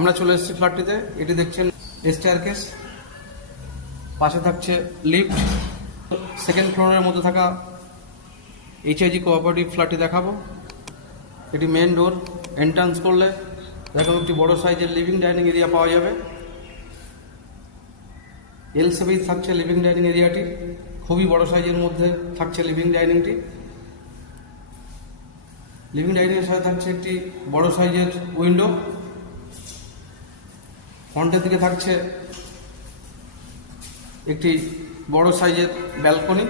আমরা চলে এসেছি ফ্ল্যাটটিতে। এটি দেখছেন স্টেয়ারকেস, পাশে থাকছে লিফট। সেকেন্ড ফ্লোরের মধ্যে থাকা এইচআইজি কোঅপারেটিভ ফ্ল্যাটটি দেখাবো। এটি মেন ডোর, এন্ট্রান্স করলে দেখাবো একটি বড় সাইজের লিভিং ডাইনিং এরিয়া পাওয়া যাবে। এল শেপেই থাকছে লিভিং ডাইনিং এরিয়াটি, খুবই বড় সাইজের মধ্যে থাকছে লিভিং ডাইনিংটি। লিভিং ডাইনিংয়ের সাথে থাকছে একটি বড় সাইজের উইন্ডো। ফ্রন্টের দিকে থাকছে একটি বড় সাইজের ব্যালকনি।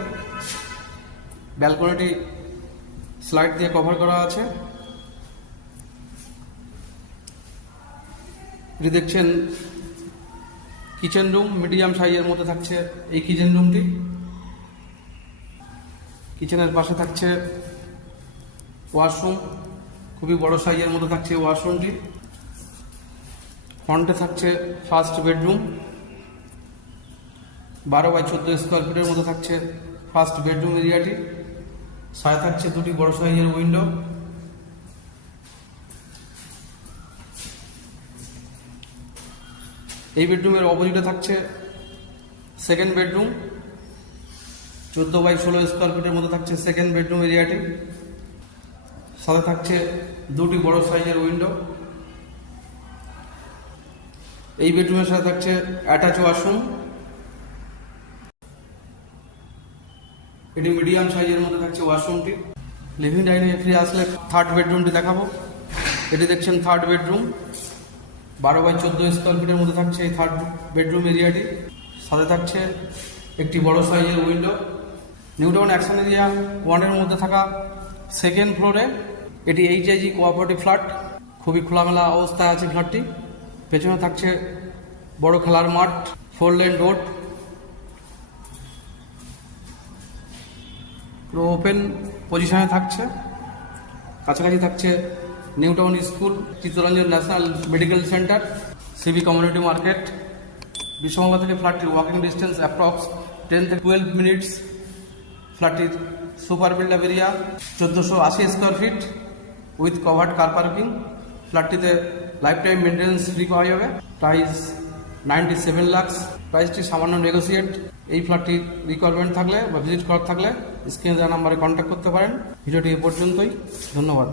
ব্যালকনিটি স্লাইড দিয়ে কভার করা আছে। এটি দেখছেন কিচেন রুম, মিডিয়াম সাইজের মধ্যে থাকছে এই কিচেন রুমটি। কিচেনের পাশে থাকছে ওয়াশরুম, খুবই বড় সাইজের মধ্যে থাকছে ওয়াশরুমটি। ফ্রন্টে থাকছে ফার্স্ট বেডরুম, 12x14 স্কোয়ার ফিটের মধ্যে থাকছে ফার্স্ট বেডরুম এরিয়াটি। সাথে থাকছে দুটি বড় সাইজের উইন্ডো। এই বেডরুমের অপোজিটে থাকছে সেকেন্ড বেডরুম, 14x16 স্কোয়ার ফিটের মধ্যে থাকছে সেকেন্ড বেডরুম এরিয়াটি। সাথে থাকছে দুটি বড় সাইজের উইন্ডো। এই বেডরুমের সাথে থাকছে অ্যাটাচ ওয়াশরুম। এটি মিডিয়াম সাইজের মধ্যে থাকছে ওয়াশরুমটি। লিভিং ডাইনিংয়ে ফিরে আসলে থার্ড বেডরুমটি দেখাবো। এটি দেখছেন থার্ড বেডরুম, 12x14 স্কোয়ার ফিটের মধ্যে থাকছে এই থার্ড বেডরুম এরিয়াটি। সাথে থাকছে একটি বড় সাইজের window. New Town action area 1-এর মধ্যে থাকা সেকেন্ড ফ্লোরে এটি এইচআইজি কোঅপারেটিভ ফ্ল্যাট। খুবই খোলামেলা অবস্থায় আছে ফ্ল্যাটটি। পেছনে থাকছে বড় খেলার মাঠ, 4 লেন রোড, পুরো ওপেন পজিশনে থাকছে। কাছাকাছি থাকছে New Town school, Chittaranjan National Medical Centre, CB community market. Biswamangal থেকে ফ্ল্যাটটির ওয়াকিং ডিস্টেন্স অ্যাপ্রক্স 10 থেকে 12 মিনিটস। ফ্ল্যাটটির super built up area 1480 square feet with covered car parking. ফ্ল্যাটটিতে লাইফ টাইম মেনটেন্যান্স ফ্রি পাওয়া যাবে। প্রাইস 97 লাখ। প্রাইসটি সামান্য নেগোসিয়েট। এই ফ্ল্যাটটির রিকোয়ারমেন্ট থাকলে বা ভিজিট করার থাকলে স্ক্রিনে দেওয়া নাম্বারে কন্ট্যাক্ট করতে পারেন। ভিডিওটি এ পর্যন্তই, ধন্যবাদ।